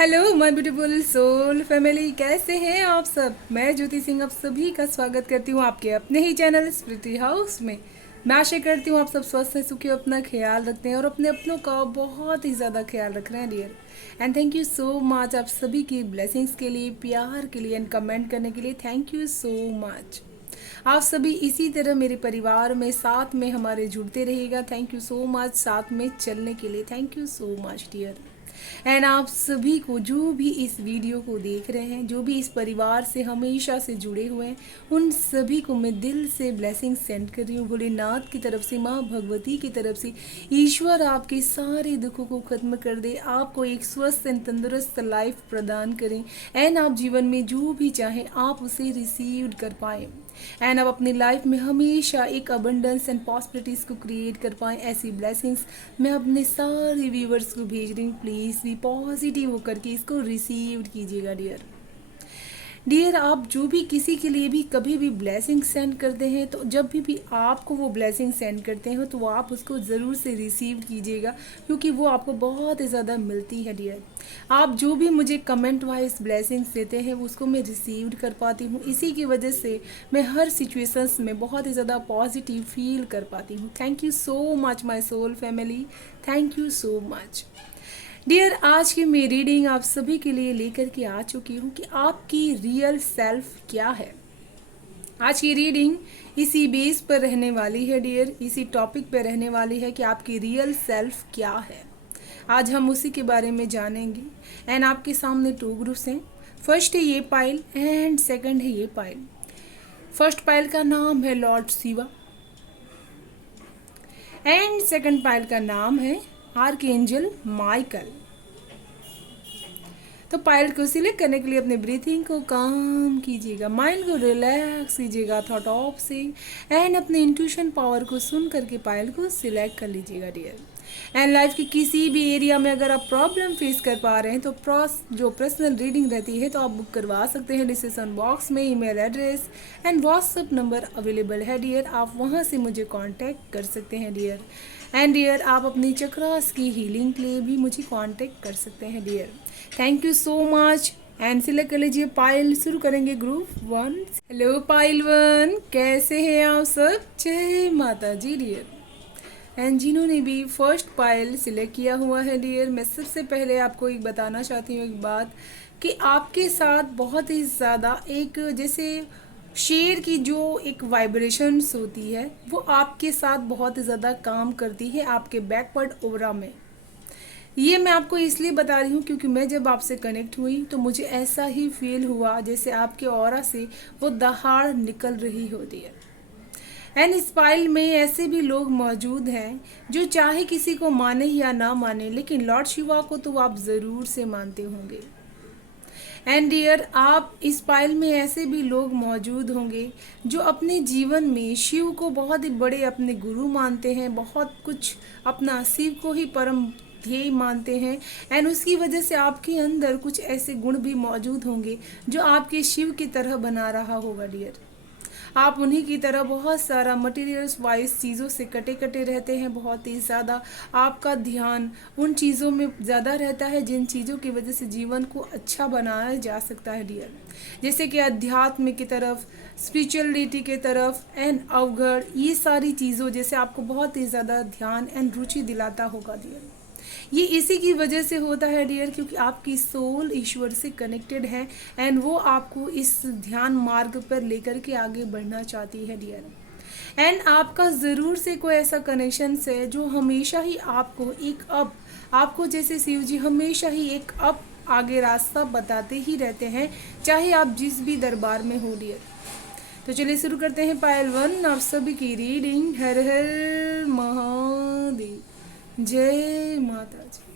Hello my beautiful soul family, कैसे हैं आप सब। मैं ज्योति सिंह आप सभी का स्वागत करती हूँ आपके अपने ही चैनल स्मृति हाउस में। मैं आशा करती हूँ आप सब स्वस्थ हैं, सुखी, अपना ख्याल रखते हैं और अपने अपनों का बहुत ही ज़्यादा ख्याल रख रहे हैं dear. And thank you so much आप सभी की ब्लेसिंग्स के लिए, प्यार के लिए एंड कमेंट करने के लिए। Thank you so much. आप सभी इसी तरह मेरे परिवार में साथ में हमारे जुड़ते रहिएगा। थैंक यू सो मच साथ में चलने के लिए। Thank you so much dear. And आप सभी को जो भी इस वीडियो को देख रहे हैं, जो भी इस परिवार से हमेशा से जुड़े हुए हैं, उन सभी को मैं दिल से ब्लेसिंग सेंड कर रही हूँ। भोलेनाथ की तरफ से, माँ भगवती की तरफ से, ईश्वर आपके सारे दुखों को खत्म कर दे, आपको एक स्वस्थ एंड तंदुरुस्त लाइफ प्रदान करें एंड आप जीवन में जो भी चाहें आप उसे रिसीव कर पाएँ एंड आप अपनी लाइफ में हमेशा एक अबंडेंस एंड पॉसिबिलिटीज़ को क्रिएट कर पाएँ। ऐसी ब्लेसिंग्स मैं अपने सारे व्यूवर्स को भेज रही हूँ। प्लीज़ भी पॉजिटिव होकर के इसको रिसीव कीजिएगा डियर। डियर, आप जो भी किसी के लिए भी कभी भी ब्लेसिंग सेंड करते हैं, तो जब भी आपको वो ब्लेसिंग सेंड करते हैं तो आप उसको ज़रूर से रिसीव कीजिएगा, क्योंकि वो आपको बहुत ही ज़्यादा मिलती है डियर। आप जो भी मुझे कमेंट वाइज ब्लेसिंग्स देते हैं वो उसको मैं रिसीव कर पाती हूँ। इसी की वजह से मैं हर सिचुएशंस में बहुत ही ज़्यादा पॉजिटिव फील कर पाती हूँ। Thank you so much my soul family, thank you so much dear. आज की मैं रीडिंग आप सभी के लिए लेकर के आ चुकी हूँ कि आपकी रियल सेल्फ क्या है। आज की रीडिंग इसी बेस पर रहने वाली है डियर, इसी टॉपिक पर रहने वाली है कि आपकी रियल सेल्फ क्या है। आज हम उसी के बारे में जानेंगे। एंड आपके सामने टू ग्रुप्स हैं। फर्स्ट है ये पाइल एंड सेकंड है ये पाइल। फर्स्ट पाइल का नाम है Lord Shiva and second pile का नाम है आर्कएंजल माइकल। तो पायल को सिलेक्ट करने के लिए अपने ब्रीथिंग को काम कीजिएगा, माइंड को रिलैक्स कीजिएगा थॉट ऑफ से एंड अपने इंट्यूशन पावर को सुन करके पायल को सिलेक्ट कर लीजिएगा डियर। एंड लाइफ के किसी भी एरिया में अगर आप प्रॉब्लम फेस कर पा रहे हैं तो जो पर्सनल रीडिंग रहती है तो आप बुक करवा सकते हैं। डिस्क्रिप्शन बॉक्स में email address and WhatsApp number available है डियर, आप वहां से मुझे कांटेक्ट कर सकते हैं डियर। एंड डियर, आप अपनी चक्रास की हीलिंग के लिए भी मुझे कांटेक्ट कर सकते हैं dear. Thank you so much and select कर लीजिए पाइल। शुरू करेंगे group one. Hello pile one, कैसे हैं आप सब। जय माता जी डियर। एंड जिन्होंने भी फर्स्ट पाइल सिलेक्ट किया हुआ है डियर, मैं सबसे पहले आपको एक बताना चाहती हूँ एक बात कि आपके साथ बहुत ही ज़्यादा एक जैसे शेर की जो एक वाइब्रेशंस होती है वो आपके साथ बहुत ही ज़्यादा काम करती है आपके बैकवर्ड ओरा में। ये मैं आपको इसलिए बता रही हूँ क्योंकि मैं जब आपसे कनेक्ट हुई तो मुझे ऐसा ही फील हुआ जैसे आपके ऑरा से वो दहाड़ निकल रही होती है। एंड इस फाइल में ऐसे भी लोग मौजूद हैं जो चाहे किसी को माने या ना माने, लेकिन लॉर्ड शिवा को तो आप ज़रूर से मानते होंगे। एंड डियर, आप इस फाइल में ऐसे भी लोग मौजूद होंगे जो अपने जीवन में शिव को बहुत ही बड़े अपने गुरु मानते हैं, बहुत कुछ अपना शिव को ही परम ध्येय मानते हैं। एंड उसकी वजह से आपके अंदर कुछ ऐसे गुण भी मौजूद होंगे जो आपके शिव की तरह बना रहा होगा डियर। आप उन्हीं की तरह बहुत सारा मटेरियल्स वाइज चीज़ों से कटे कटे रहते हैं, बहुत ही ज़्यादा आपका ध्यान उन चीज़ों में ज़्यादा रहता है जिन चीज़ों की वजह से जीवन को अच्छा बनाया जा सकता है डियर। जैसे कि अध्यात्म की तरफ, स्पिरिचुअलिटी की तरफ एंड अवघड़, ये सारी चीज़ों जैसे आपको बहुत ही ज़्यादा ध्यान एंड रुचि दिलाता होगा डियर। ये इसी की वजह से होता है डियर क्योंकि आपकी सोल ईश्वर से कनेक्टेड है एंड वो आपको इस ध्यान मार्ग पर लेकर के आगे बढ़ना चाहती है डियर। एंड आपका ज़रूर से कोई ऐसा कनेक्शन है जो हमेशा ही आपको एक अप, आपको जैसे शिव जी हमेशा ही एक अप आगे रास्ता बताते ही रहते हैं, चाहे आप जिस भी दरबार में हो डियर। तो चलिए शुरू करते हैं पायल वन आप सभी की रीडिंग। हर हर महादेव, जय माता जी।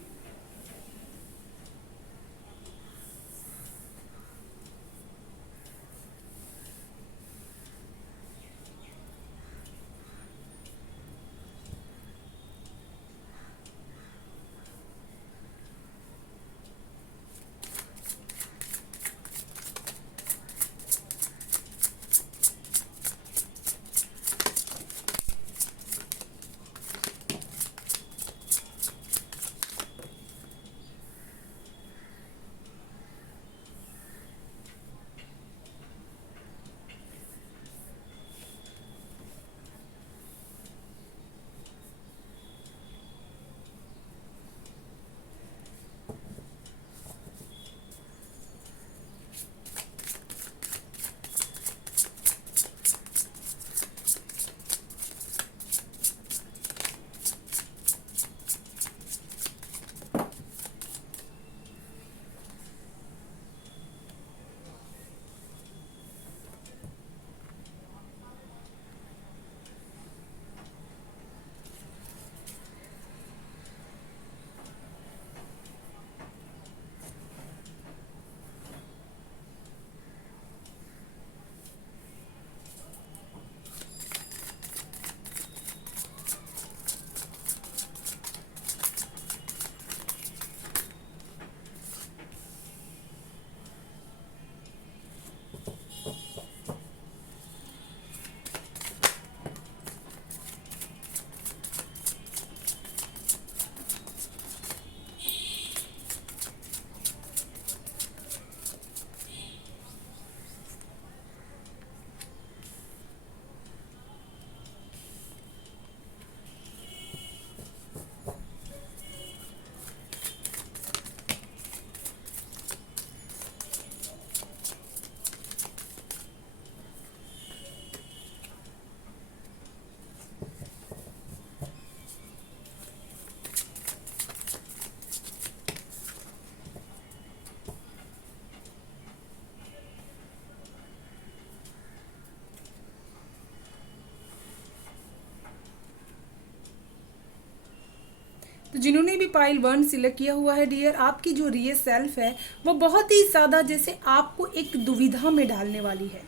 तो जिन्होंने भी पाइल 1 सिलेक्ट किया हुआ है डियर, आपकी जो रियल सेल्फ है वो बहुत ही ज़्यादा जैसे आपको एक दुविधा में डालने वाली है,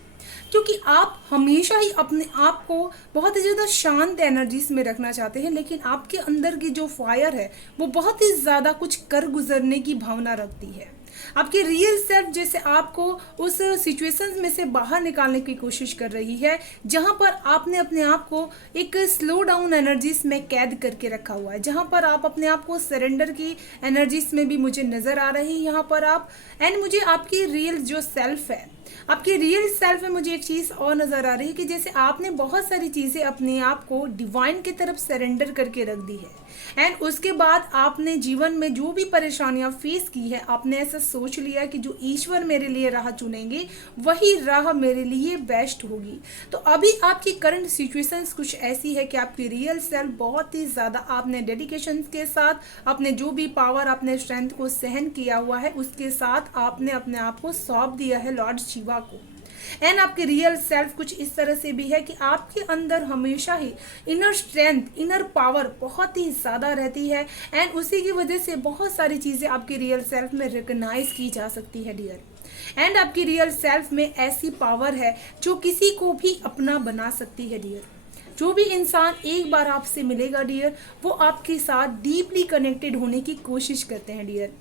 क्योंकि आप हमेशा ही अपने आप को बहुत ही ज़्यादा शांत एनर्जीज में रखना चाहते हैं, लेकिन आपके अंदर की जो फायर है वो बहुत ही ज़्यादा कुछ कर गुजरने की भावना रखती है। आपकी रियल सेल्फ जैसे आपको उस सिचुएशंस में से बाहर निकालने की कोशिश कर रही है जहां पर आपने अपने आप को एक स्लो डाउन एनर्जीज में कैद करके रखा हुआ है, जहां पर आप अपने आप को सरेंडर की एनर्जीज में भी मुझे नज़र आ रही है यहाँ पर आप। एंड मुझे आपकी रियल जो सेल्फ है, आपकी रियल सेल्फ में मुझे एक चीज़ और नज़र आ रही है कि जैसे आपने बहुत सारी चीज़ें अपने आप को डिवाइन की तरफ सरेंडर करके रख दी है, एंड उसके बाद आपने जीवन में जो भी परेशानियां फेस की है, आपने ऐसा सोच लिया कि जो ईश्वर मेरे लिए राह चुनेंगे वही राह मेरे लिए बेस्ट होगी। तो अभी आपकी करंट सिचुएशंस कुछ ऐसी है कि आपकी रियल सेल्फ बहुत ही ज़्यादा आपने डेडिकेशन के साथ अपने जो भी पावर, अपने स्ट्रेंथ को सहन किया हुआ है, उसके साथ आपने अपने आप को सौंप दिया है लॉर्ड शिवा को। एंड आपकी रियल सेल्फ कुछ इस तरह से भी है कि आपके अंदर हमेशा ही इनर स्ट्रेंथ, इनर पावर बहुत ही ज़्यादा रहती है, एंड उसी की वजह से बहुत सारी चीज़ें आपकी रियल सेल्फ में रिकग्नाइज की जा सकती है डियर। एंड आपकी रियल सेल्फ में ऐसी पावर है जो किसी को भी अपना बना सकती है डियर। जो भी इंसान एक बार आपसे मिलेगा डियर, वो आपके साथ डीपली कनेक्टेड होने की कोशिश करते हैं डियर।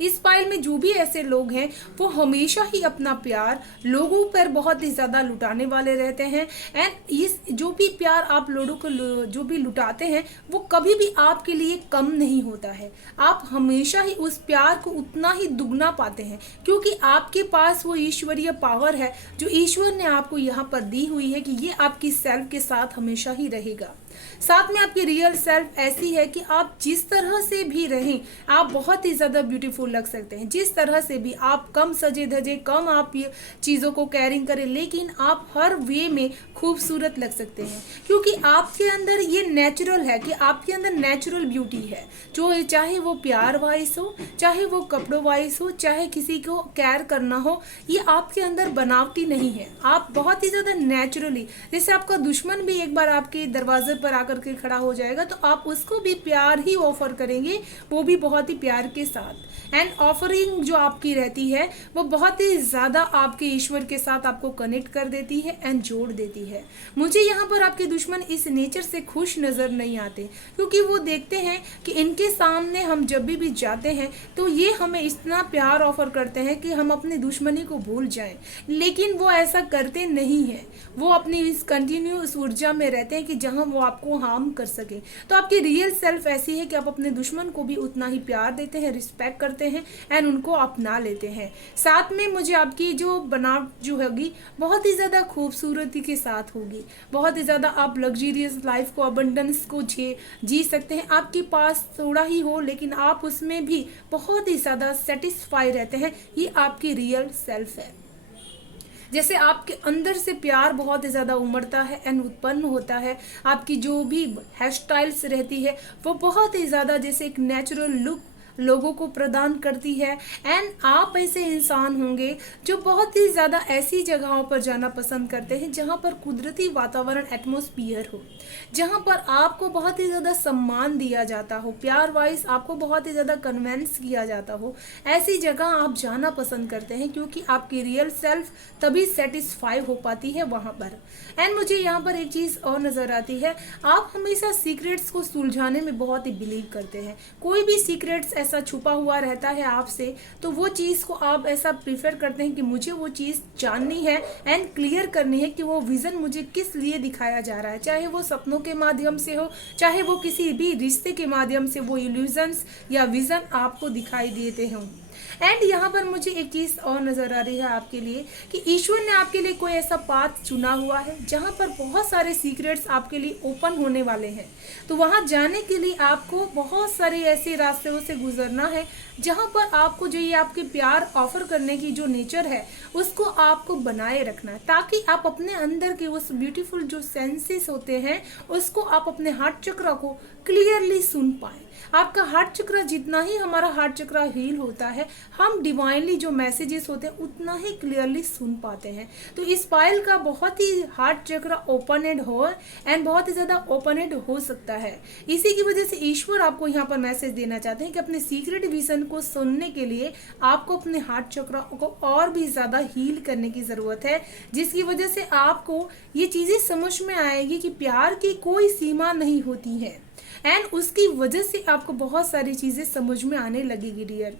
इस पाइल में जो भी ऐसे लोग हैं वो हमेशा ही अपना प्यार लोगों पर बहुत ही ज़्यादा लुटाने वाले रहते हैं, एंड इस जो भी प्यार आप लोगों को जो भी लुटाते हैं वो कभी भी आपके लिए कम नहीं होता है। आप हमेशा ही उस प्यार को उतना ही दुगना पाते हैं, क्योंकि आपके पास वो ईश्वरीय पावर है जो ईश्वर ने आपको यहाँ पर दी हुई है कि ये आपकी सेल्फ के साथ हमेशा ही रहेगा। साथ में आपकी रियल सेल्फ ऐसी है कि आप जिस तरह से भी रहें आप बहुत ही ज़्यादा ब्यूटीफुल लग सकते हैं। जिस तरह से भी आप कम सजे धजे, कम आप ये चीज़ों को कैरिंग करें, लेकिन आप हर वे में खूबसूरत लग सकते हैं, क्योंकि आपके अंदर ये नेचुरल है कि आपके अंदर नेचुरल ब्यूटी है, जो चाहे वो प्यार वाइज हो, चाहे वो कपड़ों वाइज हो, चाहे किसी को केयर करना हो, ये आपके अंदर बनावटी नहीं है। आप बहुत ही ज़्यादा नेचुरली, जैसे आपका दुश्मन भी एक बार आपके दरवाजे पर आकर के खड़ा हो जाएगा तो आप उसको भी प्यार ही ऑफर करेंगे, वो भी बहुत ही प्यार के साथ। एंड ऑफरिंग जो आपकी रहती है वो बहुत ही ज़्यादा आपके ईश्वर के साथ आपको कनेक्ट कर देती है एंड जोड़ देती है। मुझे यहाँ पर आपके दुश्मन इस नेचर से खुश नज़र नहीं आते, क्योंकि वो देखते हैं कि इनके सामने हम जब भी जाते हैं तो ये हमें इतना प्यार ऑफर करते हैं कि हम अपनी दुश्मनी को भूल जाएं, लेकिन वो ऐसा करते नहीं हैं। वो अपनी इस कंटिन्यूस ऊर्जा में रहते हैं कि जहाँ वो आपको हार्म कर सके। तो आपकी रियल सेल्फ ऐसी है कि आप अपने दुश्मन को भी उतना ही प्यार देते हैं, रिस्पेक्ट करते हैं एंड उनको अपना लेते हैं। साथ में मुझे आपकी जो बनावट जो होगी बहुत ही ज़्यादा खूबसूरती के साथ होगी, बहुत ही ज़्यादा आप लग्जरियस लाइफ को, अबंडेंस को जी सकते हैं। आपके पास थोड़ा ही हो लेकिन आप उसमें भी बहुत ही ज़्यादा सेटिस्फाई रहते हैं। ये आपकी रियल सेल्फ है। जैसे आपके अंदर से प्यार बहुत ही ज़्यादा उमड़ता है एंड उत्पन्न होता है। आपकी जो भी हेयर स्टाइल्स रहती है वो बहुत ही ज़्यादा जैसे एक नेचुरल लुक लोगों को प्रदान करती है। एंड आप ऐसे इंसान होंगे जो बहुत ही ज़्यादा ऐसी जगहों पर जाना पसंद करते हैं जहां पर कुदरती वातावरण, एटमॉस्फियर हो, जहां पर आपको बहुत ही ज़्यादा सम्मान दिया जाता हो, प्यार वाइज आपको बहुत ही ज़्यादा कन्वेंस किया जाता हो। ऐसी जगह आप जाना पसंद करते हैं क्योंकि आपकी रियल सेल्फ तभी सेटिस्फाई हो पाती है वहाँ पर। एंड मुझे यहाँ पर एक चीज़ और नज़र आती है, आप हमेशा सीक्रेट्स को सुलझाने में बहुत ही बिलीव करते हैं। कोई भी सीक्रेट्स ऐसा छुपा हुआ रहता है आपसे तो वो चीज़ को आप ऐसा प्रीफर करते हैं कि मुझे वो चीज़ जाननी है एंड क्लियर करनी है कि वो विज़न मुझे किस लिए दिखाया जा रहा है, चाहे वो सपनों के माध्यम से हो, चाहे वो किसी भी रिश्ते के माध्यम से वो इल्यूजन्स या विज़न आपको दिखाई देते हों। एंड यहाँ पर मुझे एक चीज़ और नज़र आ रही है आपके लिए कि ईश्वर ने आपके लिए कोई ऐसा पाथ चुना हुआ है जहाँ पर बहुत सारे सीक्रेट्स आपके लिए ओपन होने वाले हैं। तो वहाँ जाने के लिए आपको बहुत सारे ऐसे रास्तों से गुजरना है जहाँ पर आपको जो ये आपके प्यार ऑफर करने की जो नेचर है उसको आपको बनाए रखना है, ताकि आप अपने अंदर के उस ब्यूटीफुल जो सेंसेस होते हैं उसको आप अपने हार्ट चक्र को क्लियरली सुन पाए। आपका हार्ट चक्र जितना ही हमारा हार्ट चक्र हील होता है, हम डिवाइनली जो मैसेजेस होते हैं उतना ही क्लियरली सुन पाते हैं। तो इस पायल का बहुत ही हार्ट चक्र ओपन हो एंड बहुत ही ज़्यादा ओपन हो सकता है। इसी की वजह से ईश्वर आपको यहाँ पर मैसेज देना चाहते हैं कि अपने सीक्रेट विजन को सुनने के लिए आपको अपने हार्ट चक्र को और भी ज़्यादा हील करने की ज़रूरत है, जिसकी वजह से आपको ये चीज़ें समझ में आएगी कि प्यार की कोई सीमा नहीं होती है एंड उसकी वजह से आपको बहुत सारी चीज़ें समझ में आने लगेगी डियर।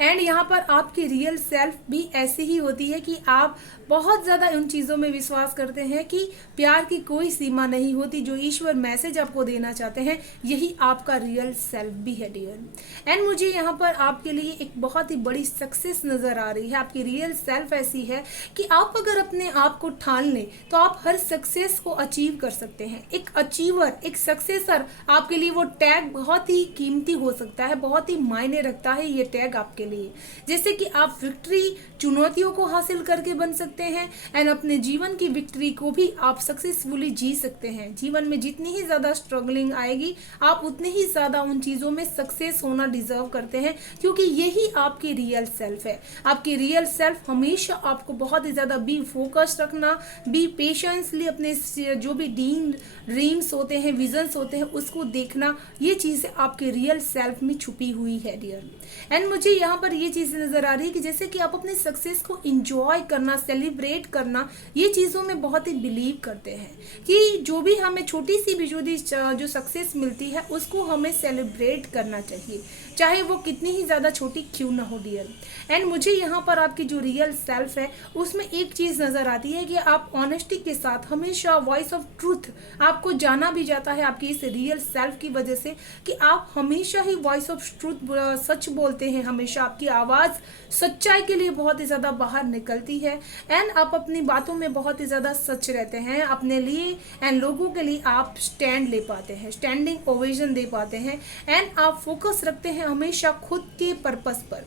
एंड यहाँ पर आपकी रियल सेल्फ भी ऐसी ही होती है कि आप बहुत ज़्यादा उन चीज़ों में विश्वास करते हैं कि प्यार की कोई सीमा नहीं होती। जो ईश्वर मैसेज आपको देना चाहते हैं यही आपका रियल सेल्फ भी है डियर। एंड मुझे यहाँ पर आपके लिए एक बहुत ही बड़ी सक्सेस नज़र आ रही है। आपकी रियल सेल्फ ऐसी है कि आप अगर अपने आप को ठान लें तो आप हर सक्सेस को अचीव कर सकते हैं। एक अचीवर, एक सक्सेसर, आपके लिए वो टैग बहुत ही कीमती हो सकता है, बहुत ही मायने रखता है ये टैग आपके लिए। जैसे कि आप विक्ट्री चुनौतियों को हासिल करके बन सकते हैं एंड अपने जीवन की विक्ट्री को भी आप सक्सेसफुली जी सकते हैं। जीवन में जितनी ही ज़्यादा स्ट्रगलिंग आएगी आप उतने ही ज़्यादा उन चीज़ों में सक्सेस होना डिजर्व करते हैं, क्योंकि यही आपकी रियल सेल्फ है। आपकी रियल सेल्फ हमेशा आपको बहुत ही ज़्यादा बी फोकस रखना, बी पेशेंसली अपने जो भी ड्रीम्स होते हैं, विजन्स होते हैं उसको देखना, ये चीज़ें आपके रियल सेल्फ में छुपी हुई है डियर। एंड मुझे यहाँ पर ये चीज़ नज़र आ रही है कि जैसे कि आप अपने सक्सेस को इंजॉय करना, सेलिब्रेट करना, ये चीज़ों में बहुत ही बिलीव करते हैं कि जो भी हमें छोटी सी भी जो सक्सेस मिलती है उसको हमें सेलिब्रेट करना चाहिए, चाहे वो कितनी ही ज़्यादा छोटी क्यों ना हो डियर। एंड मुझे यहाँ पर आपकी जो रियल सेल्फ है उसमें एक चीज़ नज़र आती है कि आप ऑनेस्टी के साथ हमेशा वॉइस ऑफ ट्रूथ, आपको जाना भी जाता है आपकी इस रियल सेल्फ की वजह से कि आप हमेशा ही वॉइस ऑफ ट्रूथ, सच बोलते हैं। हमेशा आपकी आवाज़ सच्चाई के लिए बहुत ही ज़्यादा बाहर निकलती है एंड आप अपनी बातों में बहुत ही ज़्यादा सच रहते हैं। अपने लिए एंड लोगों के लिए आप स्टैंड ले पाते हैं, स्टैंडिंग ओवेशन दे पाते हैं एंड आप फोकस रखते हैं हमेशा खुद के पर्पस पर।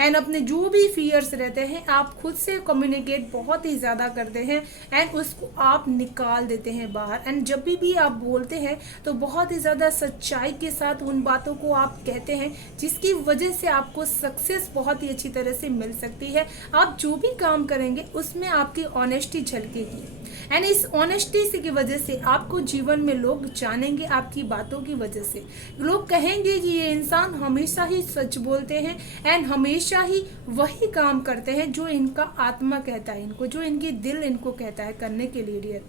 एंड अपने जो भी फियर्स रहते हैं आप खुद से कम्युनिकेट बहुत ही ज़्यादा करते हैं एंड उसको आप निकाल देते हैं बाहर। एंड जब भी आप बोलते हैं तो बहुत ही ज़्यादा सच्चाई के साथ उन बातों को आप कहते हैं, जिसकी वजह से आपको सक्सेस बहुत ही अच्छी तरह से मिल सकती है। आप जो भी काम करेंगे उसमें आपकी ऑनेस्टी झलकेगी एंड इस ऑनेस्टी से की वजह से आपको जीवन में लोग जानेंगे। आपकी बातों की वजह से लोग कहेंगे कि ये इंसान हमेशा ही सच बोलते हैं एंड हमेशा ही वही काम करते हैं जो इनका आत्मा कहता है इनको, जो इनकी दिल इनको कहता है करने के लिए डियर।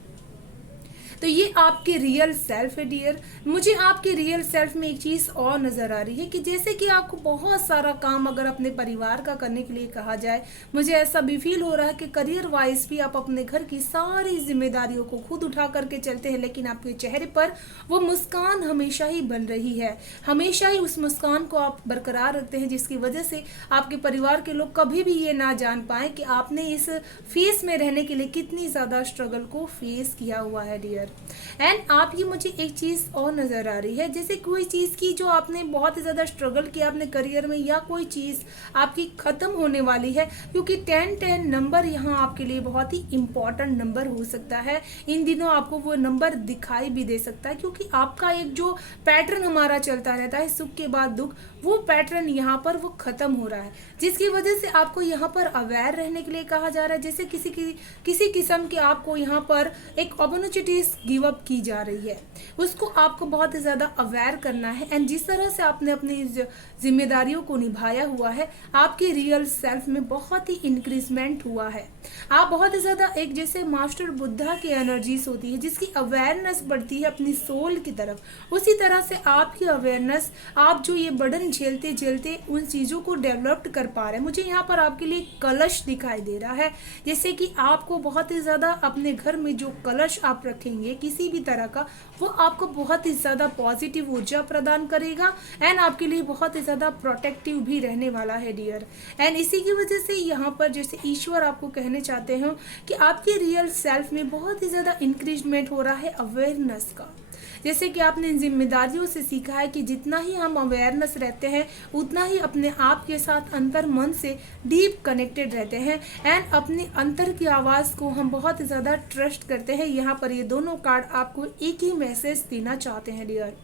तो ये आपके रियल सेल्फ है डियर। मुझे आपके रियल सेल्फ में एक चीज़ और नज़र आ रही है कि जैसे कि आपको बहुत सारा काम अगर अपने परिवार का करने के लिए कहा जाए, मुझे ऐसा भी फील हो रहा है कि करियर वाइज भी आप अपने घर की सारी जिम्मेदारियों को खुद उठा करके चलते हैं, लेकिन आपके चेहरे पर वो मुस्कान हमेशा ही बन रही है। हमेशा ही उस मुस्कान को आप बरकरार रखते हैं, जिसकी वजह से आपके परिवार के लोग कभी भी ये ना जान पाए कि आपने इस फेस में रहने के लिए कितनी ज़्यादा स्ट्रगल को फेस किया हुआ है डियर। एंड आप ये मुझे एक चीज़ और नज़र आ रही है, जैसे कोई चीज़ की जो आपने बहुत ही ज़्यादा स्ट्रगल किया अपने करियर में, या कोई चीज़ आपकी ख़त्म होने वाली है, क्योंकि 10-10 नंबर यहाँ आपके लिए बहुत ही इम्पॉर्टेंट नंबर हो सकता है। इन दिनों आपको वो नंबर दिखाई भी दे सकता है, क्योंकि आपका एक जो पैटर्न हमारा चलता रहता है सुख के बाद दुख, वो पैटर्न यहाँ पर वो ख़त्म हो रहा है, जिसकी वजह से आपको यहाँ पर अवेयर रहने के लिए कहा जा रहा है। जैसे किसी किस्म के आपको यहाँ पर एक अपॉर्चुनिटीज गिव अप की जा रही है, उसको आपको बहुत ही ज़्यादा अवेयर करना है। एंड जिस तरह से आपने अपनी जिम्मेदारियों को निभाया हुआ है, आपके रियल सेल्फ में बहुत ही इंक्रीजमेंट हुआ है। आप बहुत ही ज़्यादा एक जैसे मास्टर बुद्धा की एनर्जीज होती है, जिसकी अवेयरनेस बढ़ती है अपनी सोल की तरफ, उसी तरह से आपकी अवेयरनेस, आप जो ये बर्डन झेलते झेलते उन चीज़ों को डेवलप कर पा रहे हैं। मुझे यहाँ पर आपके लिए कलश दिखाई दे रहा है, जैसे कि आपको बहुत ही ज़्यादा अपने घर में जो कलश आप रखेंगे किसी भी तरह का, वो आपको बहुत ही ज़्यादा पॉजिटिव ऊर्जा प्रदान करेगा एंड आपके लिए बहुत ही ज़्यादा प्रोटेक्टिव भी रहने वाला है डियर। एंड इसी की वजह से यहाँ पर जैसे ईश्वर आपको कहने चाहते हैं कि आपके रियल सेल्फ में बहुत ही ज़्यादा इंक्रीजमेंट हो रहा है अवेयरनेस का। जैसे कि आपने इन जिम्मेदारियों से सीखा है कि जितना ही हम अवेयरनेस रहते हैं उतना ही अपने आप के साथ अंतर मन से डीप कनेक्टेड रहते हैं एंड अपने अंतर की आवाज़ को हम बहुत ज़्यादा ट्रस्ट करते हैं। यहाँ पर ये दोनों कार्ड आपको एक ही मैसेज देना चाहते हैं डियर।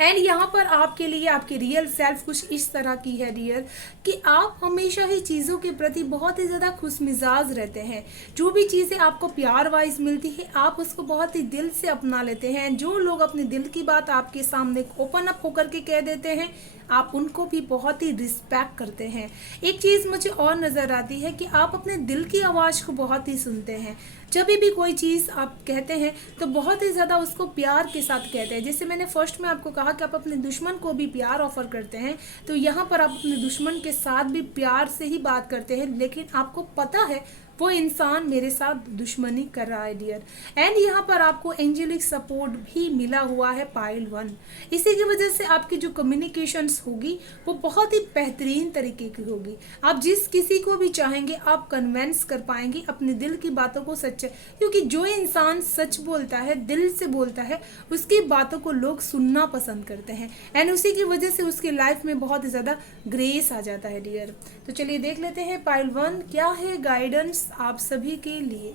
एंड यहाँ पर आपके लिए आपकी रियल सेल्फ कुछ इस तरह की है डियर कि आप हमेशा ही चीज़ों के प्रति बहुत ही ज़्यादा खुश मिजाज रहते हैं। जो भी चीज़ें आपको प्यार वाइज मिलती है आप उसको बहुत ही दिल से अपना लेते हैं। जो लोग अपने दिल की बात आपके सामने ओपन अप होकर के कह देते हैं आप उनको भी बहुत ही रिस्पेक्ट करते हैं। एक चीज़ मुझे और नज़र आती है कि आप अपने दिल की आवाज़ को बहुत ही सुनते हैं। जब भी कोई चीज़ आप कहते हैं तो बहुत ही ज़्यादा उसको प्यार के साथ कहते हैं। जैसे मैंने फर्स्ट में आपको कहा कि आप अपने दुश्मन को भी प्यार ऑफर करते हैं, तो यहाँ पर आप अपने दुश्मन के साथ भी प्यार से ही बात करते हैं, लेकिन आपको पता है वो इंसान मेरे साथ दुश्मनी कर रहा है डियर। एंड यहाँ पर आपको एंजेलिक सपोर्ट भी मिला हुआ है पाइल 1। इसी की वजह से आपकी जो कम्युनिकेशंस होगी वो बहुत ही बेहतरीन तरीके की होगी। आप जिस किसी को भी चाहेंगे आप कन्वेंस कर पाएंगे अपने दिल की बातों को सच, क्योंकि जो इंसान सच बोलता है दिल से बोलता है उसकी बातों को लोग सुनना पसंद करते हैं एंड उसी की वजह से उसकी लाइफ में बहुत ही ज़्यादा ग्रेस आ जाता है डियर। तो चलिए देख लेते हैं पाइल 1 क्या है गाइडेंस आप सभी के लिए।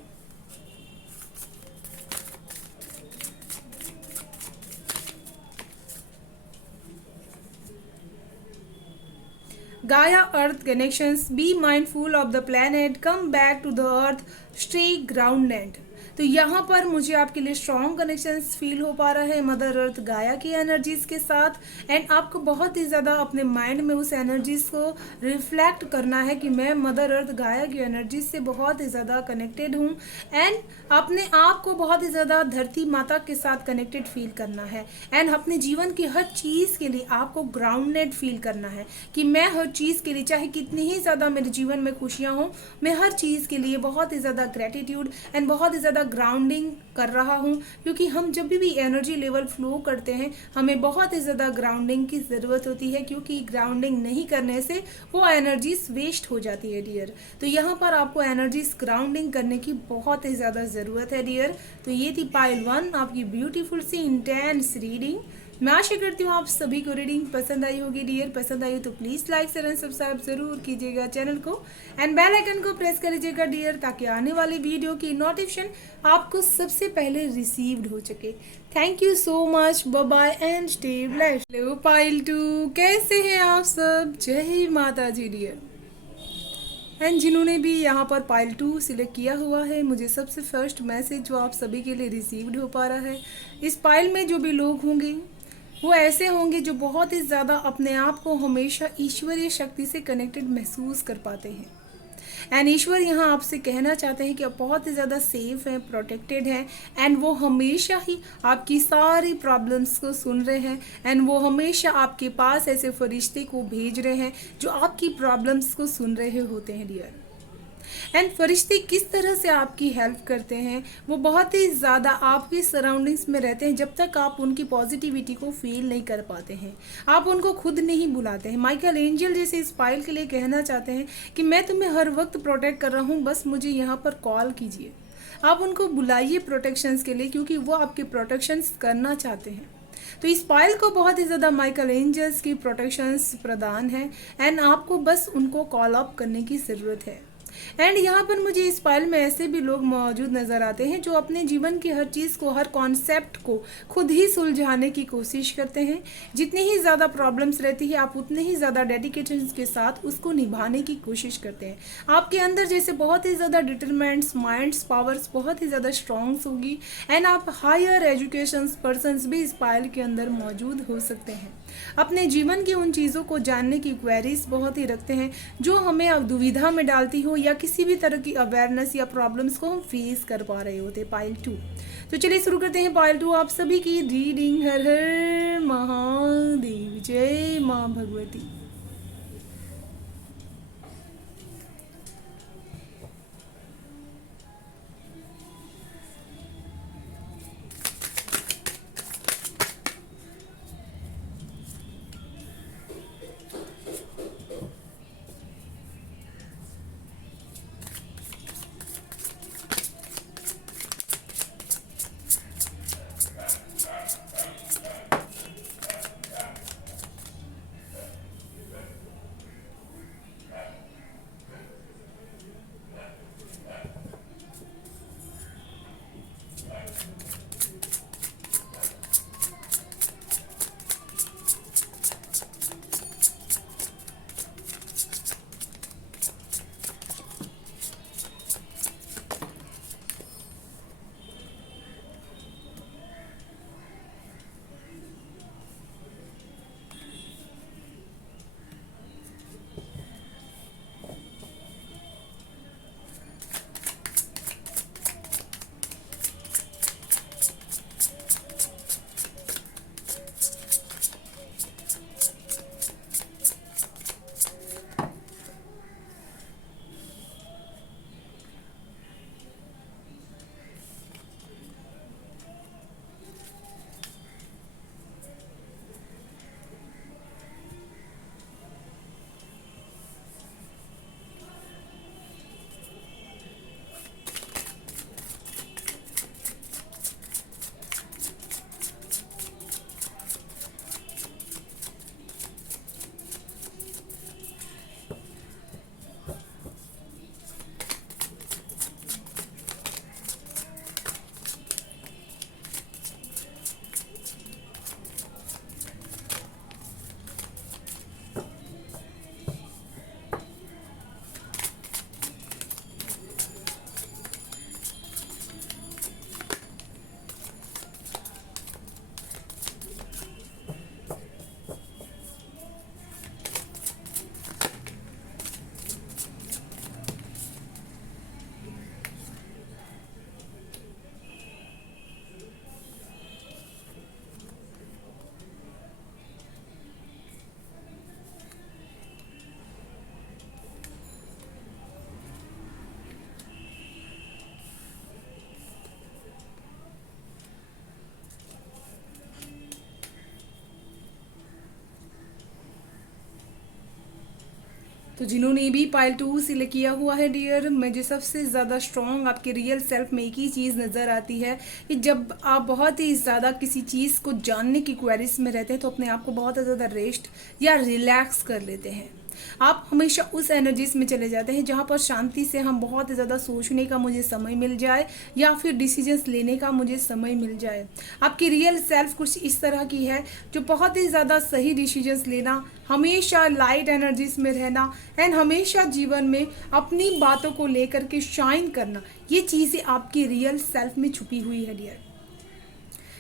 Gaia Earth connections, be mindful of the planet, come back to the earth, stay grounded। तो यहाँ पर मुझे आपके लिए स्ट्रॉन्ग कनेक्शंस फील हो पा रहा है मदर अर्थ गाया की एनर्जीज के साथ एंड आपको बहुत ही ज़्यादा अपने माइंड में उस एनर्जीज को रिफ्लेक्ट करना है कि मैं मदर अर्थ गाया की एनर्जीज से बहुत ही ज़्यादा कनेक्टेड हूँ एंड अपने आप को बहुत ही ज़्यादा धरती माता के साथ कनेक्टेड फील करना है एंड अपने जीवन की हर चीज़ के लिए आपको ग्राउंडेड फील करना है कि मैं हर चीज़ के लिए चाहे कितनी ही ज़्यादा मेरे जीवन में खुशियाँ हों मैं हर चीज़ के लिए बहुत ही ज़्यादा ग्रेटिट्यूड एंड बहुत ही ज़्यादा ग्राउंडिंग कर रहा हूँ। क्योंकि हम जब भी एनर्जी लेवल फ्लो करते हैं हमें बहुत ही ज़्यादा ग्राउंडिंग की ज़रूरत होती है, क्योंकि ग्राउंडिंग नहीं करने से वो एनर्जीज वेस्ट हो जाती है डियर। तो यहाँ पर आपको एनर्जीज ग्राउंडिंग करने की बहुत ही ज़्यादा ज़रूरत है डियर। तो ये थी पाइल 1 आपकी ब्यूटीफुल सी इंटेंस रीडिंग। मैं आशा करती हूँ आप सभी को रीडिंग पसंद आई होगी डियर। पसंद आई हो तो please like share and subscribe जरूर कीजिएगा चैनल को एंड बेल आइकन को प्रेस कर लीजिएगा डियर, ताकि आने वाली वीडियो की नोटिफिकेशन आपको सबसे पहले रिसीव्ड हो सके। Thank you so much, bye bye and stay blessed. Hello pile 2 कैसे हैं आप सब? जय माता जी डियर। एंड जिन्होंने भी यहाँ पर पाइल 2 सिलेक्ट किया हुआ है, मुझे सबसे फर्स्ट मैसेज जो आप सभी के लिए रिसीव्ड हो पा रहा है, इस पाइल में जो भी लोग होंगे वो ऐसे होंगे जो बहुत ही ज़्यादा अपने आप को हमेशा ईश्वरीय शक्ति से कनेक्टेड महसूस कर पाते हैं एंड ईश्वर यहाँ आपसे कहना चाहते हैं कि आप बहुत ही ज़्यादा सेफ हैं, प्रोटेक्टेड हैं एंड वो हमेशा ही आपकी सारी प्रॉब्लम्स को सुन रहे हैं एंड वो हमेशा आपके पास ऐसे फरिश्ते को भेज रहे हैं जो आपकी प्रॉब्लम्स को सुन रहे होते हैं डियर। एंड फरिश्ते किस तरह से आपकी हेल्प करते हैं, वो बहुत ही ज़्यादा आपकी सराउंडिंग्स में रहते हैं जब तक आप उनकी पॉजिटिविटी को फील नहीं कर पाते हैं, आप उनको खुद नहीं बुलाते हैं। माइकल एंजल जैसे इस पाइल के लिए कहना चाहते हैं कि मैं तुम्हें हर वक्त प्रोटेक्ट कर रहा हूँ, बस मुझे यहाँ पर कॉल कीजिए। आप उनको बुलाइए प्रोटेक्शंस के लिए, क्योंकि वो आपके प्रोटेक्शंस करना चाहते हैं। तो इस पाइल को बहुत ही ज़्यादा माइकल एंजल्स की प्रोटेक्शंस प्रदान है एंड आपको बस उनको कॉल अप करने की ज़रूरत है। एंड यहाँ पर मुझे इस पाइल में ऐसे भी लोग मौजूद नज़र आते हैं जो अपने जीवन की हर चीज़ को, हर कॉन्सेप्ट को खुद ही सुलझाने की कोशिश करते हैं। जितनी ही ज़्यादा प्रॉब्लम्स रहती है आप उतने ही ज़्यादा डेडिकेशन के साथ उसको निभाने की कोशिश करते हैं। आपके अंदर जैसे बहुत ही ज़्यादा डिटरमेंट्स, माइंड्स, पावर्स बहुत ही ज़्यादा स्ट्रॉन्ग्स होगी एंड आप हायर एजुकेशन पर्सनस भी इस पाइल के अंदर मौजूद हो सकते हैं। अपने जीवन की उन चीज़ों को जानने की क्वेरीज बहुत ही रखते हैं जो हमें अब दुविधा में डालती हो या किसी भी तरह की अवेयरनेस या प्रॉब्लम्स को हम फेस कर पा रहे होते पाइल 2। तो चलिए शुरू करते हैं पाइल 2 आप सभी की रीडिंग। हर हर महादेव, जय माँ भगवती। तो जिन्होंने भी पाइल 2 सिलेक्ट किया हुआ है डियर, मुझे सबसे ज़्यादा स्ट्रॉन्ग आपके रियल सेल्फ में एक ही चीज़ नज़र आती है कि जब आप बहुत ही ज़्यादा किसी चीज़ को जानने की क्वेरीज में रहते हैं तो अपने आप को बहुत ज़्यादा रेस्ट या रिलैक्स कर लेते हैं। आप हमेशा उस एनर्जीज में चले जाते हैं जहाँ पर शांति से हम बहुत ज़्यादा सोचने का मुझे समय मिल जाए या फिर डिसीजंस लेने का मुझे समय मिल जाए। आपकी रियल सेल्फ कुछ इस तरह की है जो बहुत ही ज़्यादा सही डिसीजंस लेना, हमेशा लाइट एनर्जीज में रहना एंड हमेशा जीवन में अपनी बातों को लेकर के शाइन करना, ये चीज़ें आपकी रियल सेल्फ में छुपी हुई है डियर।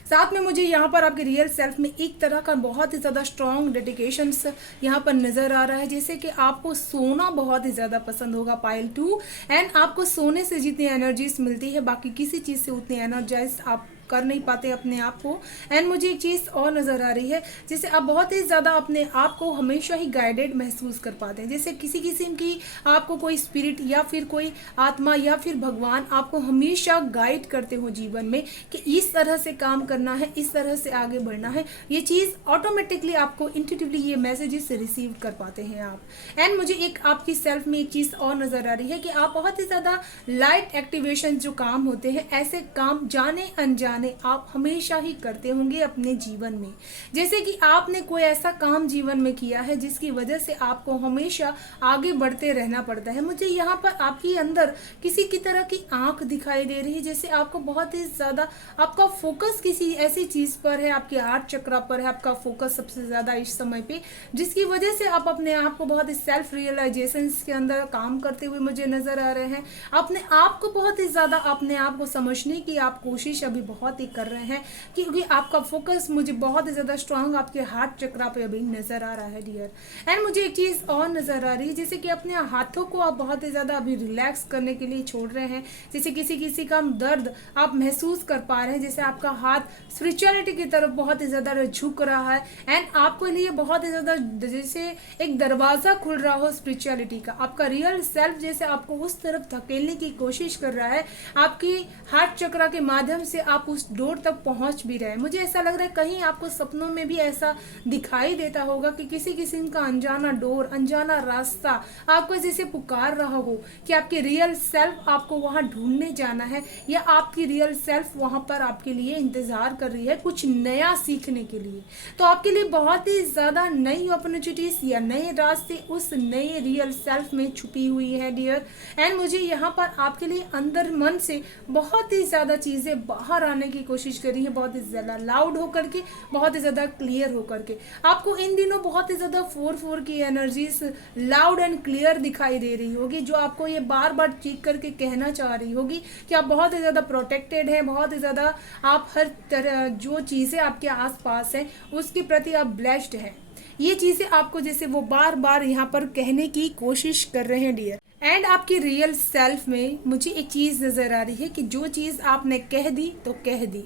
साथ में मुझे यहाँ पर आपके रियल सेल्फ में एक तरह का बहुत ही ज़्यादा स्ट्रॉन्ग डेडिकेशंस यहाँ पर नज़र आ रहा है, जैसे कि आपको सोना बहुत ही ज़्यादा पसंद होगा पाइल 2 एंड आपको सोने से जितनी एनर्जीज मिलती है बाकी किसी चीज़ से उतनी एनर्जाइज आप कर नहीं पाते अपने आप को। एंड मुझे एक चीज़ और नज़र आ रही है, जैसे आप बहुत ही ज़्यादा अपने आप को हमेशा ही गाइडेड महसूस कर पाते हैं, जैसे किसी किस्म की आपको कोई स्पिरिट या फिर कोई आत्मा या फिर भगवान आपको हमेशा गाइड करते हो जीवन में कि इस तरह से काम करना है, इस तरह से आगे बढ़ना है। ये चीज़ ऑटोमेटिकली आपको इंट्यूटिवली ये मैसेजेस रिसीव कर पाते हैं आप। एंड मुझे एक आपकी सेल्फ में एक चीज़ और नज़र आ रही है कि आप बहुत ही ज़्यादा लाइट एक्टिवेशन जो काम होते हैं, ऐसे काम जाने अनजाने आप हमेशा ही करते होंगे अपने जीवन में। जैसे कि आपने कोई ऐसा काम जीवन में किया है जिसकी वजह से आपको हमेशा आगे बढ़ते रहना पड़ता है। मुझे यहाँ पर आपके अंदर किसी की तरह की आंख दिखाई दे रही है, जैसे आपको बहुत ही ज़्यादा आपका फोकस किसी ऐसी चीज़ पर है, आपके हार्ट चक्र पर है आपका फोकस सबसे ज़्यादा इस समय पे, जिसकी वजह से आप अपने आप को बहुत ही सेल्फ रियलाइजेशन के अंदर काम करते हुए मुझे नज़र आ रहे हैं। अपने आप को बहुत ही ज़्यादा अपने आप को समझने की आप कोशिश अभी बहुत ही कर रहे हैं, क्योंकि आपका फोकस मुझे बहुत ही ज़्यादा स्ट्रांग आपके हार्ट चक्र पे अभी नज़र आ रहा है डियर। एंड मुझे एक चीज़ और नज़र आ रही है, जैसे कि अपने हाथों को आप बहुत ही ज़्यादा अभी रिलैक्स करने के लिए छोड़ रहे हैं, जैसे किसी का दर्द आप महसूस कर पा रहे हैं, जैसे आपका हाथ स्पिरिचुअलिटी की तरफ बहुत ही ज़्यादा झुक रहा है एंड आपको लिए बहुत ही ज़्यादा जैसे एक दरवाज़ा खुल रहा हो स्पिरिचुअलिटी का। आपका रियल सेल्फ जैसे आपको उस तरफ धकेलने की कोशिश कर रहा है, आपकी हार्ट चक्र के माध्यम से आप उस डोर तक पहुंच भी रहे हैं। मुझे ऐसा लग रहा है कहीं आपको सपनों में भी ऐसा दिखाई देता होगा कि किसी किस्म का अनजाना डोर, अनजाना रास्ता आपको जैसे पुकार रहा हो कि आपके रियल सेल्फ आपको वहां ढूंढने जाना है, या आपकी रियल सेल्फ वहां पर आपके लिए इंतजार कर रही है कुछ नया सीखने के लिए। तो आपके लिए बहुत ही ज्यादा नई अपॉर्चुनिटीज या नए रास्ते उस नए रियल सेल्फ में छुपी हुई है डियर। एंड मुझे यहाँ पर आपके लिए अंदर मन से बहुत ही ज्यादा चीजें बाहर आने की कोशिश करी है, बहुत ही ज्यादा लाउड होकर के, बहुत ही ज्यादा क्लियर होकर के। आपको इन दिनों बहुत ही ज्यादा 4-4 की एनर्जीज लाउड एंड क्लियर दिखाई दे रही होगी, जो आपको ये बार बार चीख करके कहना चाह रही होगी कि आप बहुत ही ज्यादा प्रोटेक्टेड हैं, बहुत ही ज्यादा आप हर तरह जो चीजें आपके आसपास हैं उसके प्रति आप ब्लेस्ड हैं। ये चीजें आपको जैसे वो बार बार यहाँ पर कहने की कोशिश कर रहे हैं डियर। एंड आपकी रियल सेल्फ में मुझे एक चीज़ नज़र आ रही है कि जो चीज़ आपने कह दी तो कह दी,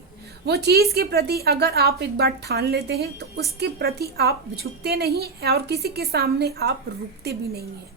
वो चीज़ के प्रति अगर आप एक बार ठान लेते हैं तो उसके प्रति आप झुकते नहीं और किसी के सामने आप रुकते भी नहीं हैं।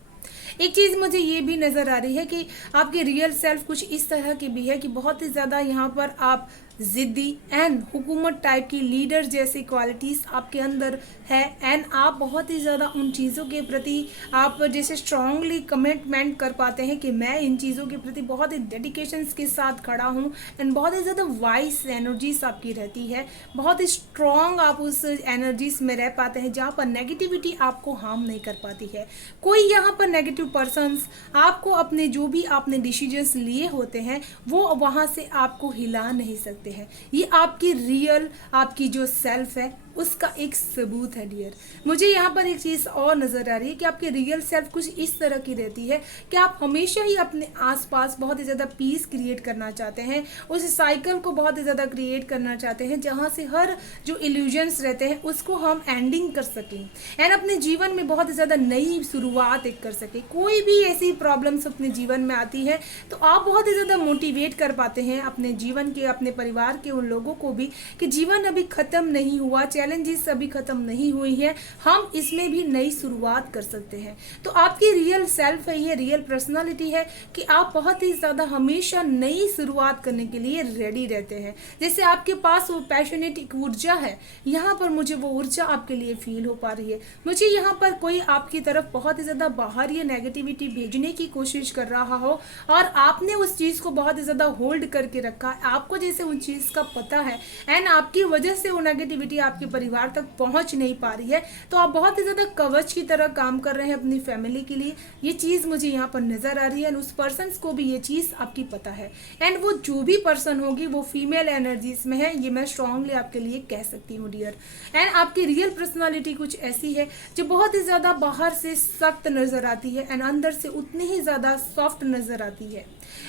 एक चीज़ मुझे ये भी नज़र आ रही है कि आपकी रियल सेल्फ कुछ इस तरह की भी है कि बहुत ही ज़्यादा यहाँ पर आप ज़िद्दी एंड हुकूमत टाइप की लीडर जैसी क्वालिटीज़ आपके अंदर है। एंड आप बहुत ही ज़्यादा उन चीज़ों के प्रति आप जैसे स्ट्रांगली कमिटमेंट कर पाते हैं कि मैं इन चीज़ों के प्रति बहुत ही डेडिकेशंस के साथ खड़ा हूँ। एंड बहुत ही ज़्यादा वाइस एनर्जीज आपकी रहती है, बहुत ही स्ट्रॉन्ग आप उस एनर्जीज में रह पाते हैं जहाँ पर नेगेटिविटी आपको हार्म नहीं कर पाती है। कोई यहाँ पर नेगेटिव पर्सन्स आपको अपने जो भी आपने डिसीजंस लिए होते हैं वो वहाँ से आपको हिला नहीं सकते हैं। ये आपकी रियल आपकी जो सेल्फ है उसका एक सबूत है डियर। मुझे यहाँ पर एक चीज़ और नज़र आ रही है कि आपकी रियल सेल्फ कुछ इस तरह की रहती है कि आप हमेशा ही अपने आसपास बहुत ही ज़्यादा पीस क्रिएट करना चाहते हैं, उस साइकिल को बहुत ही ज़्यादा क्रिएट करना चाहते हैं जहाँ से हर जो इल्यूजन्स रहते हैं उसको हम एंडिंग कर सकें एंड अपने जीवन में बहुत ही ज़्यादा नई शुरुआत एक कर सकें। कोई भी ऐसी प्रॉब्लम्स अपने जीवन में आती है तो आप बहुत ही ज़्यादा मोटिवेट कर पाते हैं अपने जीवन के, अपने परिवार के उन लोगों को भी कि जीवन अभी ख़त्म नहीं हुआ, चैलेंजेस अभी ख़त्म नहीं हुई हैं, हम इसमें भी नई शुरुआत कर सकते हैं। तो आपकी रियल सेल्फ है, ये रियल पर्सनालिटी है कि आप बहुत ही ज़्यादा हमेशा नई शुरुआत करने के लिए रेडी रहते हैं। जैसे आपके पास वो पैशनेट एक ऊर्जा है, यहाँ पर मुझे वो ऊर्जा आपके लिए फील हो पा रही है। मुझे यहाँ पर कोई आपकी तरफ बहुत ही ज़्यादा बाहर ये नेगेटिविटी भेजने की कोशिश कर रहा हो और आपने उस चीज़ को बहुत ही ज़्यादा होल्ड करके रखा है, आपको जैसे उन चीज़ का पता है एंड आपकी वजह से वो नेगेटिविटी आपके परिवार तक पहुंच नहीं पा रही है, तो आप बहुत ही ज़्यादा कवच की तरह काम कर रहे हैं अपनी फैमिली के लिए। ये चीज़ मुझे यहाँ पर नज़र आ रही है एंड उस पर्सन को भी ये चीज़ आपकी पता है एंड वो जो भी पर्सन होगी वो फीमेल एनर्जीज में है, ये मैं स्ट्रांगली आपके लिए कह सकती हूँ डियर। एंड आपकी रियल पर्सनालिटी कुछ ऐसी है जो बहुत ही ज़्यादा बाहर से सख्त नज़र आती है एंड अंदर से उतनी ही ज़्यादा सॉफ्ट नज़र आती है।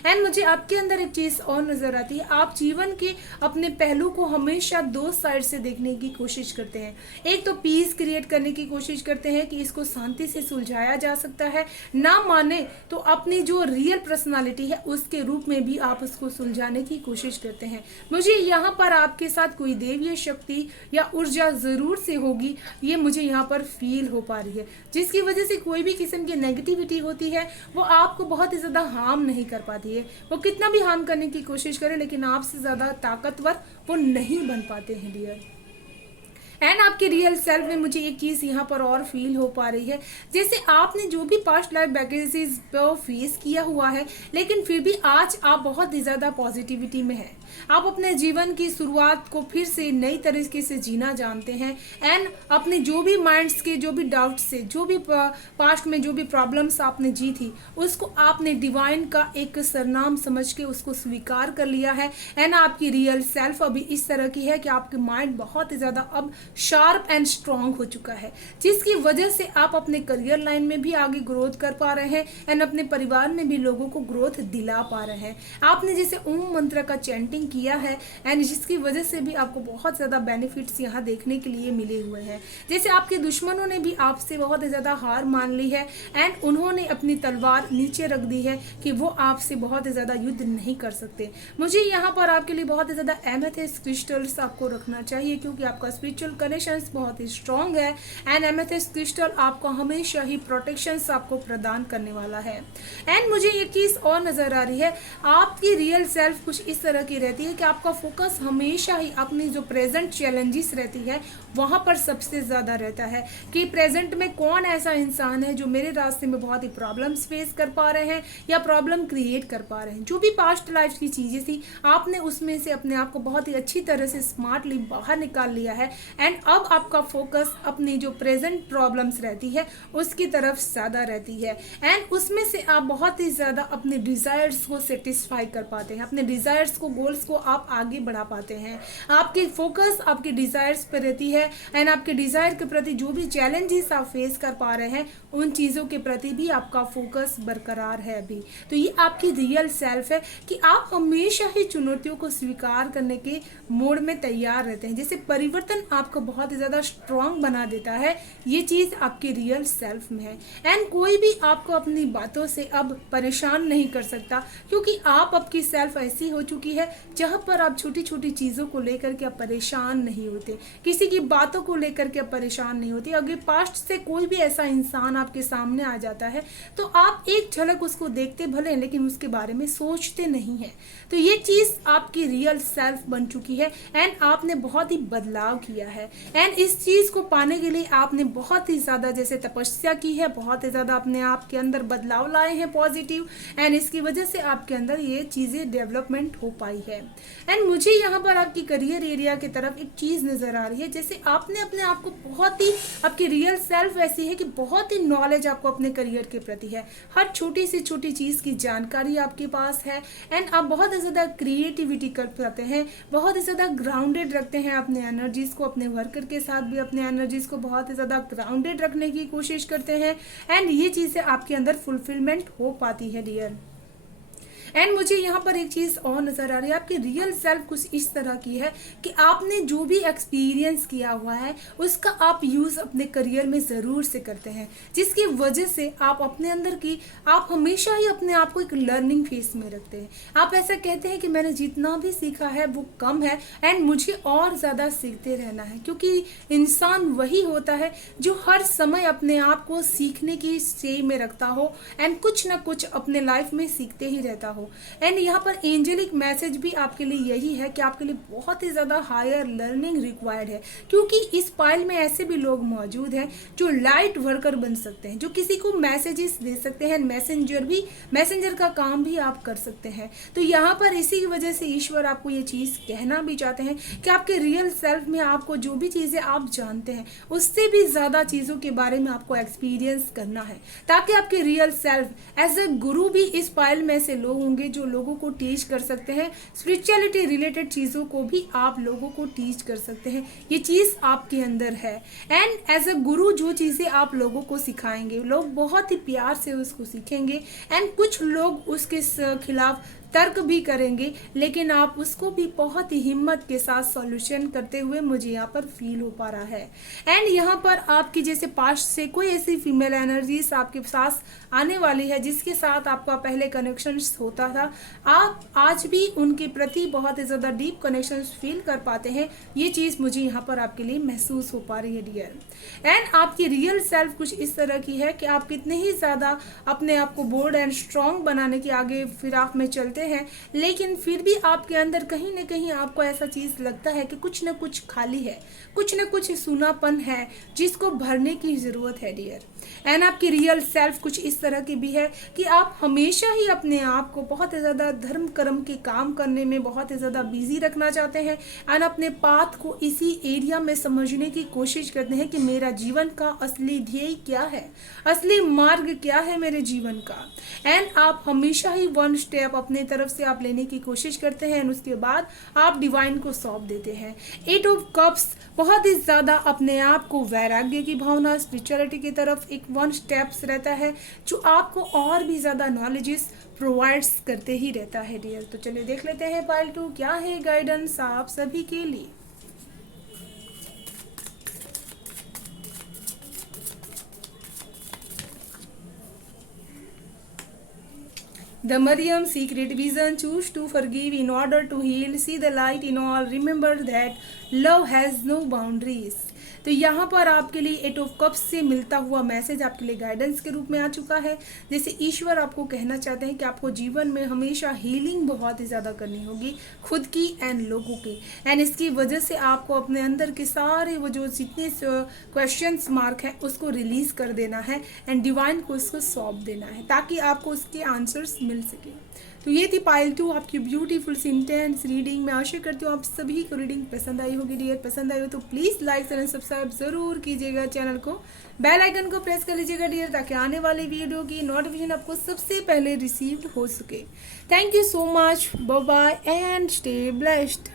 एंड मुझे आपके अंदर एक चीज़ और नज़र आती है, आप जीवन के अपने पहलू को हमेशा दो साइड से देखने की कोशिश करते हैं। एक तो पीस क्रिएट करने की कोशिश करते हैं कि इसको शांति से सुलझाया जा सकता है, ना माने तो अपनी जो रियल पर्सनालिटी है उसके रूप में भी आप उसको सुलझाने की कोशिश करते हैं। मुझे यहाँ पर आपके साथ कोई देवीय शक्ति या ऊर्जा ज़रूर से होगी, ये मुझे यहाँ पर फील हो पा रही है, जिसकी वजह से कोई भी किस्म की नेगेटिविटी होती है वो आपको बहुत ही ज़्यादा हार्म नहीं कर पाती है। वो कितना भी हार्म करने की कोशिश करे लेकिन आपसे ज़्यादा ताकतवर वो नहीं बन पाते हैं डियर। एंड आपके रियल सेल्फ में मुझे एक चीज़ यहाँ पर और फील हो पा रही है, जैसे आपने जो भी पास्ट लाइफ बैगेजेस पर फेस किया हुआ है लेकिन फिर भी आज आप बहुत ही ज़्यादा पॉजिटिविटी में हैं। आप अपने जीवन की शुरुआत को फिर से नई तरीके से जीना जानते हैं एंड अपने जो भी माइंड्स के जो भी डाउट्स से, जो भी पास्ट में जो भी प्रॉब्लम्स आपने जी थी उसको आपने डिवाइन का एक सरनाम समझ के उसको स्वीकार कर लिया है। एंड आपकी रियल सेल्फ अभी इस तरह की है कि आपके माइंड बहुत ही ज़्यादा अब शार्प एंड स्ट्रांग हो चुका है, जिसकी वजह से आप अपने करियर लाइन में भी आगे ग्रोथ कर पा रहे हैं एंड अपने परिवार में भी लोगों को ग्रोथ दिला पा रहे हैं। आपने जैसे ओम मंत्र का चैंटिंग किया है एंड जिसकी वजह से भी आपको बहुत ज़्यादा बेनिफिट्स यहाँ देखने के लिए मिले हुए हैं। जैसे आपके दुश्मनों ने भी आपसे बहुत ही ज़्यादा हार मान ली है एंड उन्होंने अपनी तलवार नीचे रख दी है कि वो आपसे बहुत ही ज़्यादा युद्ध नहीं कर सकते। मुझे यहाँ पर आपके लिए बहुत ही ज़्यादा एमेथिस्ट क्रिस्टल्स आपको रखना चाहिए क्योंकि आपका स्पिरिचुअल कनेक्शंस बहुत ही स्ट्रॉन्ग है एंड एमेथिस्ट क्रिस्टल आपको हमेशा ही प्रोटेक्शंस आपको प्रदान करने वाला है। एंड मुझे एक चीज़ और नज़र आ रही है, आपकी रियल सेल्फ कुछ इस तरह की रहती है कि आपका फोकस हमेशा ही अपनी जो प्रेजेंट चैलेंजेस रहती है वहाँ पर सबसे ज़्यादा रहता है कि प्रेजेंट में कौन ऐसा इंसान है जो मेरे रास्ते में बहुत ही प्रॉब्लम्स फेस कर पा रहे हैं या प्रॉब्लम क्रिएट कर पा रहे हैं। जो भी पास्ट लाइफ की चीज़ें थी आपने उसमें से अपने आप को बहुत ही अच्छी तरह से स्मार्टली बाहर निकाल लिया है एंड अब आपका फोकस अपनी जो प्रेजेंट प्रॉब्लम्स रहती है उसकी तरफ ज़्यादा रहती है एंड उसमें से आप बहुत ही ज़्यादा अपने डिज़ायर्स को सेटिस्फाई कर पाते हैं, अपने डिज़ायर्स को, गोल्स को आप आगे बढ़ा पाते हैं। आपकी फोकस आपके डिज़ायर्स पर रहती है एंड आपके डिज़ायर के प्रति जो भी चैलेंजेस आप फेस कर पा रहे हैं उन चीज़ों के प्रति भी आपका फोकस बरकरार है अभी। तो ये आपकी रियल सेल्फ है कि आप हमेशा ही चुनौतियों को स्वीकार करने के मोड में तैयार रहते हैं। जैसे परिवर्तन आपको बहुत ही ज़्यादा स्ट्रांग बना देता है, ये चीज़ आपके रियल सेल्फ में है एंड कोई भी आपको अपनी बातों से अब परेशान नहीं कर सकता क्योंकि आप आपकी सेल्फ ऐसी हो चुकी है जहाँ पर आप छोटी छोटी चीज़ों को लेकर के आप परेशान नहीं होते, किसी की बातों को लेकर के आप परेशान नहीं होते। अगर पास्ट से कोई भी ऐसा इंसान आपके सामने आ जाता है तो आप एक झलक उसको देखते भले लेकिन उसके बारे में सोचते नहीं हैं। तो ये चीज़ आपकी रियल सेल्फ बन चुकी है एंड आपने बहुत ही बदलाव किया है एंड इस चीज़ को पाने के लिए आपने बहुत ही ज़्यादा जैसे तपस्या की है, बहुत ही ज़्यादा अपने आप के अंदर बदलाव लाए हैं पॉजिटिव एंड इसकी वजह से आपके अंदर ये चीज़ें डेवलपमेंट हो पाई है। एंड मुझे यहाँ पर आपकी करियर एरिया की तरफ एक चीज़ नज़र आ रही है, जैसे आपने अपने आप को बहुत ही, आपकी रियल सेल्फ ऐसी है कि बहुत ही नॉलेज आपको अपने करियर के प्रति है, हर छोटी से छोटी चीज़ की जानकारी आपके पास है एंड आप बहुत ही ज़्यादा क्रिएटिविटी कर पाते हैं, बहुत ही ज़्यादा ग्राउंडेड रखते हैं अपने एनर्जीज़ को, अपने वर्कर के साथ भी अपने एनर्जीज़ को बहुत ही ज़्यादा ग्राउंडेड रखने की कोशिश करते हैं एंड ये चीज़ें आपके अंदर फुलफिलमेंट हो पाती है डियर। एंड मुझे यहाँ पर एक चीज़ और नज़र आ रही है, आपकी रियल सेल्फ कुछ इस तरह की है कि आपने जो भी एक्सपीरियंस किया हुआ है उसका आप यूज़ अपने करियर में ज़रूर से करते हैं, जिसकी वजह से आप अपने अंदर की आप हमेशा ही अपने आप को एक लर्निंग फेस में रखते हैं। आप ऐसा कहते हैं कि मैंने जितना भी सीखा है वो कम है एंड मुझे और ज़्यादा सीखते रहना है, क्योंकि इंसान वही होता है जो हर समय अपने आप को सीखने की स्टेज में रखता हो एंड कुछ ना कुछ अपने लाइफ में सीखते ही रहता हो। एंड यहाँ पर एंजेलिक मैसेज भी आपके लिए यही है कि आपके लिए बहुत ही ज़्यादा हायर लर्निंग रिक्वायर्ड है, क्योंकि इस पाइल में ऐसे भी लोग मौजूद हैं जो लाइट वर्कर बन सकते हैं, जो किसी को मैसेजेस दे सकते हैं, मैसेंजर का काम भी आप कर सकते हैं। तो यहाँ पर इसी की वजह से ईश्वर आपको ये चीज़ कहना भी चाहते हैं कि आपके रियल सेल्फ में आपको जो भी चीज़ें आप जानते हैं उससे भी ज़्यादा चीज़ों के बारे में आपको एक्सपीरियंस करना है, ताकि आपके रियल सेल्फ एज ए गुरु भी इस पाइल में से लोग होंगे जो लोगों को टीच कर सकते हैं, स्पिरिचुअलिटी रिलेटेड चीज़ों को भी आप लोगों को टीच कर सकते हैं। ये चीज़ आपके अंदर है एंड एज अ गुरु जो चीज़ें आप लोगों को सिखाएंगे लोग बहुत ही प्यार से उसको सीखेंगे एंड कुछ लोग उसके खिलाफ तर्क भी करेंगे, लेकिन आप उसको भी बहुत ही हिम्मत के साथ सॉल्यूशन करते हुए मुझे यहाँ पर फील हो पा रहा है। एंड यहाँ पर आपकी जैसे पास्ट से कोई ऐसी फीमेल एनर्जीज आपके पास आने वाली है जिसके साथ आपका पहले कनेक्शन होता था, आप आज भी उनके प्रति बहुत ही ज़्यादा डीप कनेक्शन फील कर पाते हैं। ये चीज़ मुझे यहाँ पर आपके लिए महसूस हो पा रही है डियर। एंड आपकी रियल सेल्फ कुछ इस तरह की है कि आप कितने ही ज़्यादा अपने आप को बोल्ड एंड स्ट्रॉन्ग बनाने के आगे फिराक में चलते हैं, लेकिन फिर भी आपके अंदर कहीं ना कहीं आपको ऐसा चीज़ लगता है कि कुछ ना कुछ खाली है, कुछ ना कुछ सूनापन है जिसको भरने की ज़रूरत है डियर। एंड आपकी रियल सेल्फ कुछ इस तरह की भी है कि आप हमेशा ही अपने आप को बहुत ही ज़्यादा धर्म कर्म के काम करने में बहुत ही ज़्यादा बिजी रखना चाहते हैं एंड अपने पाथ को इसी एरिया में समझने की कोशिश करते हैं कि मेरा जीवन का असली ध्येय क्या है, असली मार्ग क्या है मेरे जीवन का। एंड आप हमेशा ही वन स्टेप अपने तरफ से आप लेने की कोशिश करते हैं एंड उसके बाद आप डिवाइन को सौंप देते हैं। 8 ऑफ कप्स बहुत ही ज़्यादा अपने आप को वैराग्य की भावना, स्पिरिचुअलिटी की तरफ एक वन स्टेप्स रहता है जो आपको और भी ज़्यादा नॉलेजेस प्रोवाइड्स करते ही रहता है डियर। तो चलिए देख लेते हैं पाइल 2 क्या है गाइडेंस आप सभी के लिए। The Mariam secret vision, choose to forgive in order to heal, see the light in all, remember that love has no boundaries। तो यहाँ पर आपके लिए 8 ऑफ कप्स से मिलता हुआ मैसेज आपके लिए गाइडेंस के रूप में आ चुका है। जैसे ईश्वर आपको कहना चाहते हैं कि आपको जीवन में हमेशा हीलिंग बहुत ही ज़्यादा करनी होगी, खुद की एंड लोगों की। एंड इसकी वजह से आपको अपने अंदर के सारे वो जो जितने क्वेश्चंस मार्क हैं उसको रिलीज़ कर देना है एंड डिवाइन को उसको सौंप देना है ताकि आपको उसके आंसर्स मिल सके। तो ये थी पाइल 2 आपकी ब्यूटीफुल सी इंटेंस रीडिंग। मैं आशा करती हूँ आप सभी को रीडिंग पसंद आई होगी डियर। पसंद आई हो तो प्लीज़ लाइक एंड सब्सक्राइब ज़रूर कीजिएगा चैनल को, बेल आइकन को प्रेस कर लीजिएगा डियर, ताकि आने वाली वीडियो की नोटिफिकेशन आपको सबसे पहले रिसीव्ड हो सके। Thank you so much, bye bye and stay blessed.